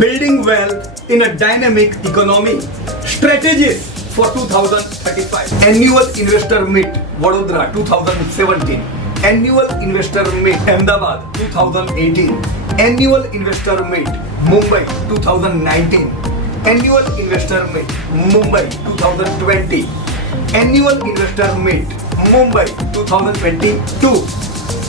Building wealth in a dynamic economy. Strategies for 2035. Annual Investor Meet Vadodara 2017. Annual Investor Meet Ahmedabad 2018. Annual Investor Meet Mumbai 2019. Annual Investor Meet Mumbai 2020. Annual Investor Meet Mumbai 2022.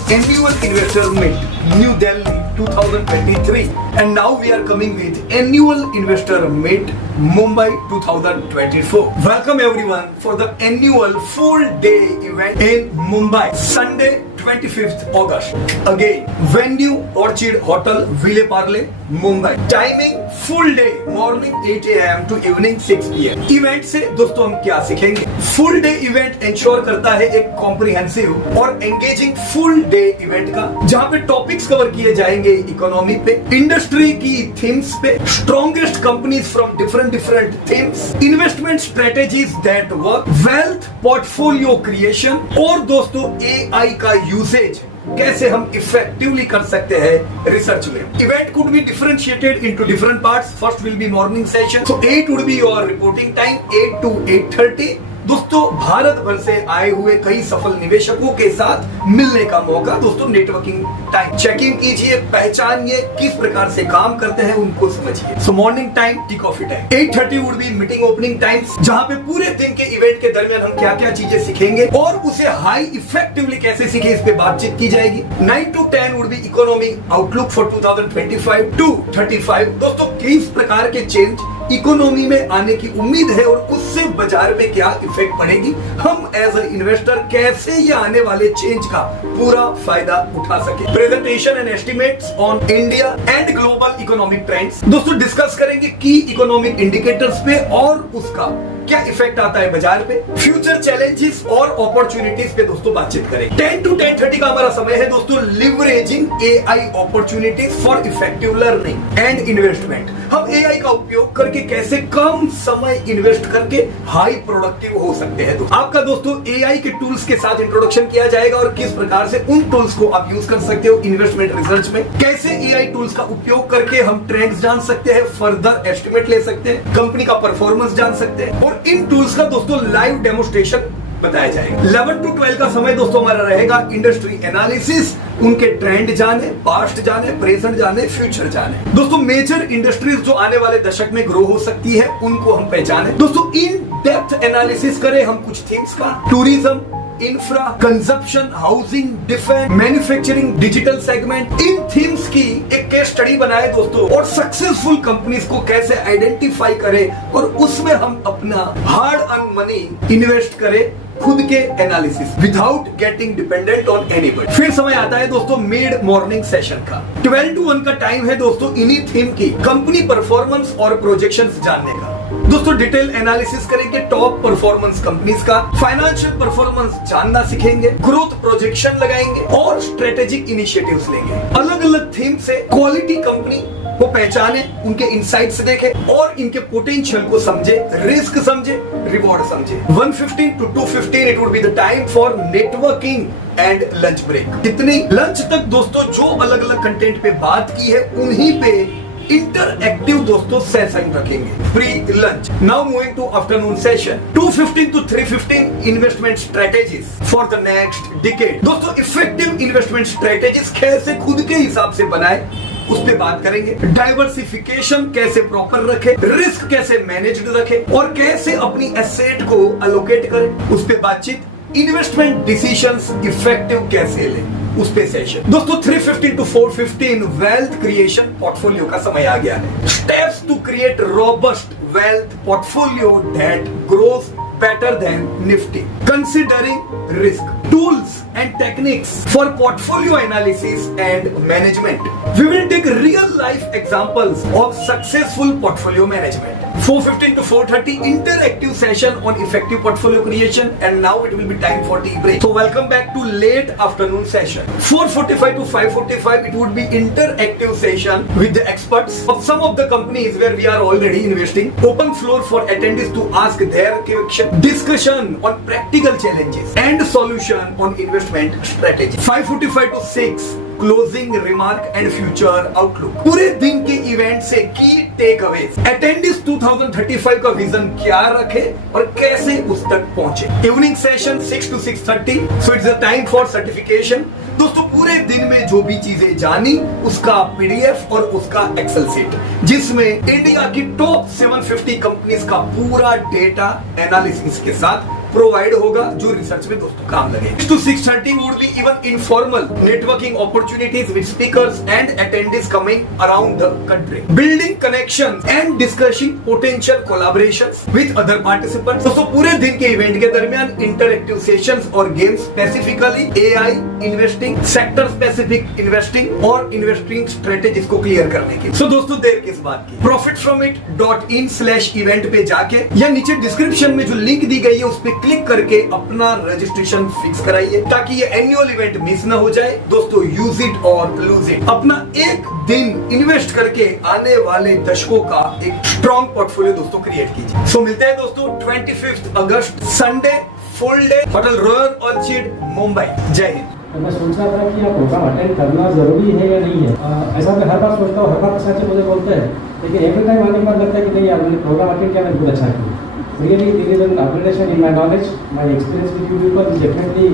Annual Investor Meet New Delhi 2023, and now we are coming with Annual Investor Meet Mumbai 2024. Welcome everyone for the annual full day event in Mumbai, Sunday 25th August. Again, venue Orchid Hotel, Ville Parle, Mumbai. Timing full day, morning 8 AM to evening 6 PM. Event से दोस्तों हम क्या सीखेंगे? Full day event ensure करता है एक comprehensive और engaging full day event का, जहाँ पे टॉपिक्स कवर किए जाएंगे इकोनॉमी पे, इंडस्ट्री की थीम्स पे, strongest companies from different themes, investment strategies that work, wealth portfolio creation और दोस्तों एआई का यूसेज कैसे हम इफेक्टिवली कर सकते हैं रिसर्च में. Event could be differentiated into different parts. First will be morning session, so 8 would be your reporting time, 8 to 8:30. दोस्तों भारत भर से आए हुए कई सफल निवेशकों के साथ मिलने का मौका. दोस्तों नेटवर्किंग टाइम, चेकिंग कीजिए, पहचानिए किस प्रकार से काम करते हैं, उनको समझिए. सो morning time, tea coffee time. 8:30 would be meeting opening times, जहां पे पूरे दिन के इवेंट के दरमियान हम क्या क्या चीजें सीखेंगे और उसे हाई इफेक्टिवली कैसे सीखे, इस पे बातचीत की जाएगी. 9 to 10 would be economic outlook for 2025 to 35. दोस्तों किस प्रकार के चेंज इकोनॉमी में आने की उम्मीद है और उससे बाजार में क्या इफेक्ट पड़ेगी, हम एज ए इन्वेस्टर कैसे ये आने वाले चेंज का पूरा फायदा उठा सके. Presentation and estimates on India and global economic trends. दोस्तों डिस्कस करेंगे की इकोनॉमिक इंडिकेटर्स पे और उसका क्या इफेक्ट आता है बाजार पे. फ्यूचर चैलेंजेस और अपॉर्चुनिटीज पे दोस्तों बातचीत करेंगे. 10 to 10:30 का हमारा समय है दोस्तों leveraging AI opportunities for effective learning and investment. हम एआई का उपयोग करके कैसे कम समय इन्वेस्ट करके हाई प्रोडक्टिव हो सकते हैं. आपका दोस्तों एआई के टूल्स के साथ इंट्रोडक्शन किया जाएगा और किस प्रकार से उन टूल्स को आप यूज कर सकते हो इन्वेस्टमेंट रिसर्च में. कैसे एआई टूल्स का उपयोग करके हम ट्रेंड्स जान सकते हैं, फर्दर एस्टिमेट ले सकते हैं, कंपनी का परफॉर्मेंस जान सकते हैं और इन टूल्स का दोस्तों लाइव डेमोस्ट्रेशन बताया जाएगा. 11 to 12 का समय दोस्तों हमारा रहेगा इंडस्ट्री एनालिसिस, उनके ट्रेंड जाने, पास्ट जाने, प्रेजेंट जाने, फ्यूचर जाने. दोस्तों मेजर इंडस्ट्रीज जो आने वाले दशक में ग्रो हो सकती है उनको हम पहचाने. दोस्तों इन डेप्थ एनालिसिस करें हम कुछ थीम्स का. Tourism, infra, consumption, housing, defence, manufacturing, digital segment, इन थीम्स की एक केस स्टडी बनाए दोस्तों और सक्सेसफुल कंपनीज को कैसे आइडेंटिफाई करें और उसमें हम अपना हार्ड अर्न मनी इन्वेस्ट करें खुद के analysis without getting dependent on anybody. फिर समय आता है दोस्तों मिड मॉर्निंग सेशन का. 12 to 1 का टाइम है दोस्तों इन्हीं थीम की कंपनी परफॉर्मेंस और प्रोजेक्शंस जानने का. दोस्तों डिटेल एनालिसिस करेंगे टॉप परफॉर्मेंस कंपनीज का, फाइनेंशियल परफॉर्मेंस जानना सीखेंगे, ग्रोथ प्रोजेक्शन लगाएंगे और स्ट्रेटेजिक इनिशिएटिव्स लेंगे. अलग अलग थीम से क्वालिटी कंपनी को पहचाने, उनके इनसाइट्स देखे और इनके पोटेंशियल को समझे, रिस्क समझे, रिवॉर्ड समझे. 1:15 to 2:15 it would be the time for networking and lunch break. कितनी लंच तक दोस्तों जो अलग अलग कंटेंट पे बात की है उन्हीं पे इंटरएक्टिव दोस्तों सेशन रखेंगे pre lunch. Now moving to afternoon session 2:15 to 3:15 investment strategies for the next decade. दोस्तों इफेक्टिव इन्वेस्टमेंट स्ट्रेटेजीज कैसे खुद के हिसाब से बनाए उस पे बात करेंगे. डाइवर्सिफिकेशन कैसे प्रॉपर रखे, रिस्क कैसे मैनेज्ड रखे और कैसे अपनी एसेट को अलोकेट करें उस पे बातचीत. इन्वेस्टमेंट डिसीजंस इफेक्टिव कैसे ले उस पे सेशन. दोस्तों 3:15 to 4:15 वेल्थ क्रिएशन पोर्टफोलियो का समय आ गया है. Steps to create robust wealth portfolio that grows better than Nifty. Considering risk, tools and techniques for portfolio analysis and management. We will take real life examples of successful portfolio management. 4:15 to 4:30 interactive session on effective portfolio creation, and now it will be time for tea break. So welcome back to late afternoon session. 4:45 to 5:45 it would be interactive session with the experts of some of the companies where we are already investing. Open floor for attendees to ask their question. Discussion on practical challenges and solution on investment strategy. 5:45 to 6 closing remark and future outlook. पूरे दिन के event से की take Awez, attendees 2035 का vision क्या रखे और कैसे उस तक पहुंचे। Evening session 6 to 6:30, so it's a time for certification. दोस्तों पूरे दिन में जो भी चीजें जानी उसका पीडीएफ और उसका एक्सेल सीट, जिसमें इंडिया की टॉप 750 कंपनीज का पूरा डेटा एनालिसिस के साथ प्रोवाइड होगा, जो रिसर्च में दोस्तों काम लगे। 6 to 6:30 would be even informal networking opportunities with speakers and attendees coming around the country, building connections and discussing potential collaborations with other participants। दोस्तों पूरे दिन के इवेंट के दरमियान इंटरएक्टिव सेशंस और games, specifically AI investing, sector specific investing और investing strategies को clear करने की। सो दोस्तों देर किस बात की, profitfromit.in/event पे जाके या नीचे डिस्क्रिप्शन में जो लिंक दी गई है उस पे क्लिक करके अपना रजिस्ट्रेशन फिक्स कराइए, ताकि ये एनुअल इवेंट मिस ना हो जाए। दोस्तों यूज इट और लूज इट। अपना एक दिन इन्वेस्ट करके आने वाले दशकों का एक स्ट्रॉन्ग पोर्टफोलियो दोस्तों क्रिएट कीजिए। सो मिलते हैं दोस्तों 25 अगस्त Sunday, full day, hotel Royal Orchid, Mumbai. जय हिंद। तो मैं सोच रहा था कि आप प्रोग्राम अटेंड करना जरूरी है या नहीं है। ऐसा मैं हर बार सोचता हूँ, हर बार सच मुझे बोलते हैं, लेकिन एवरी टाइम आने के बाद लगता है कि नहीं यार मैंने प्रोग्राम अटेंड किया, मैंने बहुत अच्छा किया। Really, there is an upgradation in my knowledge. My experience with you people is definitely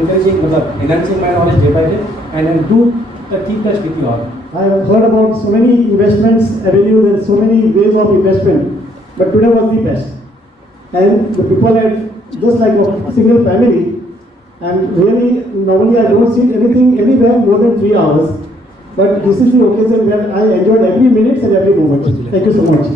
encouraging, enhancing my knowledge day by day, and I do keep touch with you all. I have heard about so many investments avenues and so many ways of investment, but today was the best. And the people had just like a single family, and really normally I don't see anything anywhere more than 3 hours, but this is the occasion where I enjoyed every minute and every moment. Thank you so much.